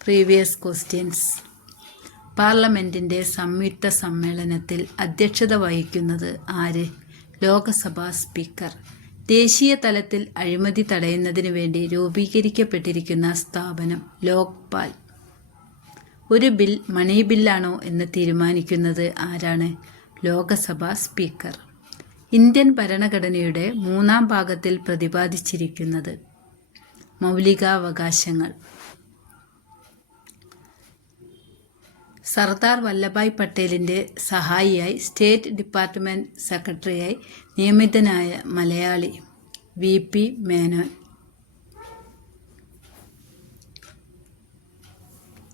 Previous questions. പാർലമെന്റിന്റെ സംയുക്ത സമ്മേളനത്തിൽ അധ്യക്ഷത വഹിക്കുന്നത് ആര്? ലോകസഭാ സ്പീക്കർ. ദേശീയ തലത്തിൽ അഴിമതി തടയുന്നതിന് വേണ്ടി രൂപീകരിക്കപ്പെട്ടിരിക്കുന്ന സ്ഥാപനം ലോക്പാൽ. ഒരു ബിൽ മണി ബില്ലാണോ എന്ന് തീരുമാനിക്കുന്നത് ആരാണ്? ലോകസഭാ സ്പീക്കർ. ഇന്ത്യൻ ഭരണഘടനയുടെ 3-ാം ഭാഗത്തിൽ പ്രതിപാദിച്ചിരിക്കുന്നത് മൗലികാവകാശങ്ങൾ. സർദാർ വല്ലഭായ് പട്ടേലിന്റെ സഹായിയായി സ്റ്റേറ്റ് ഡിപ്പാർട്ട്മെന്റ് സെക്രട്ടറിയായി നിയമിതനായ മലയാളി VP മേനോൻ.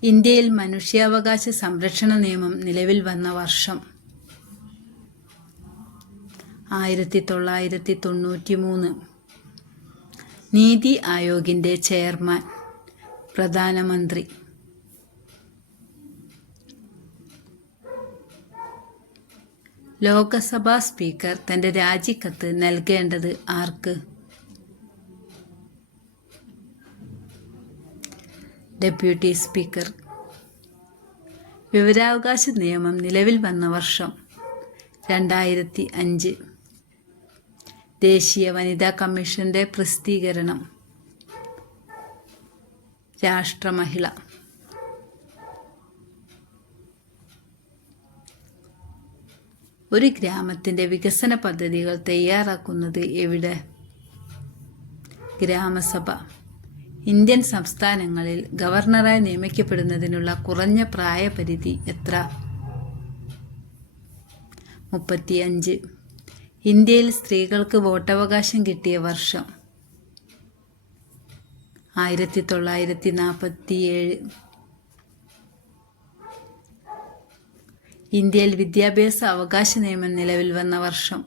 ഇന്ത്യയിൽ മനുഷ്യാവകാശ സംരക്ഷണ നിയമം നിലവിൽ വന്ന വർഷം 1993. നീതി ആയോഗിന്റെ ചെയർമാൻ പ്രധാനമന്ത്രി. ലോകസഭാ സ്പീക്കർ തന്റെ രാജിക്കത്ത് നൽകേണ്ടത് ആർക്ക്? Deputy speaker. വിവരാവകാശ നിയമം നിലവിൽ വന്ന വർഷം 2005. ദേശീയ വനിതാ കമ്മീഷന്റെ പ്രസിദ്ധീകരണം രാഷ്ട്രമഹിള. ഒരു ഗ്രാമത്തിന്റെ വികസന പദ്ധതികൾ തയ്യാറാക്കുന്നത് എവിടെ? ഗ്രാമസഭ. ഇന്ത്യൻ സംസ്ഥാനങ്ങളിൽ ഗവർണറായി നിയമിക്കപ്പെടുന്നതിനുള്ള കുറഞ്ഞ പ്രായപരിധി എത്ര? 35. ഇന്ത്യയിൽ സ്ത്രീകൾക്ക് വോട്ടവകാശം കിട്ടിയ വർഷം 1947. ഇന്ത്യയിൽ വിദ്യാഭ്യാസ അവകാശ നിയമം നിലവിൽ വന്ന വർഷം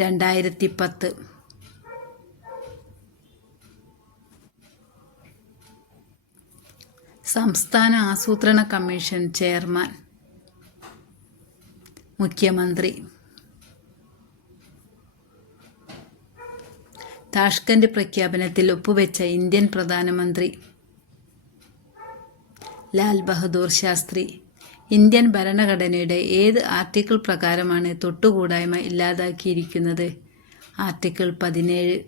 2010. സംസ്ഥാന ആസൂത്രണ കമ്മീഷൻ ചെയർമാൻ മുഖ്യമന്ത്രി. താഷ്കന്റ് പ്രഖ്യാപനത്തിൽ ഒപ്പുവെച്ച ഇന്ത്യൻ പ്രധാനമന്ത്രി ലാൽ ബഹദൂർ ശാസ്ത്രി. ഇന്ത്യൻ ഭരണഘടനയുടെ ഏത് ആർട്ടിക്കിൾ പ്രകാരമാണ് തൊട്ടുകൂടായ്മ ഇല്ലാതാക്കിയിരിക്കുന്നത്? ആർട്ടിക്കിൾ 17.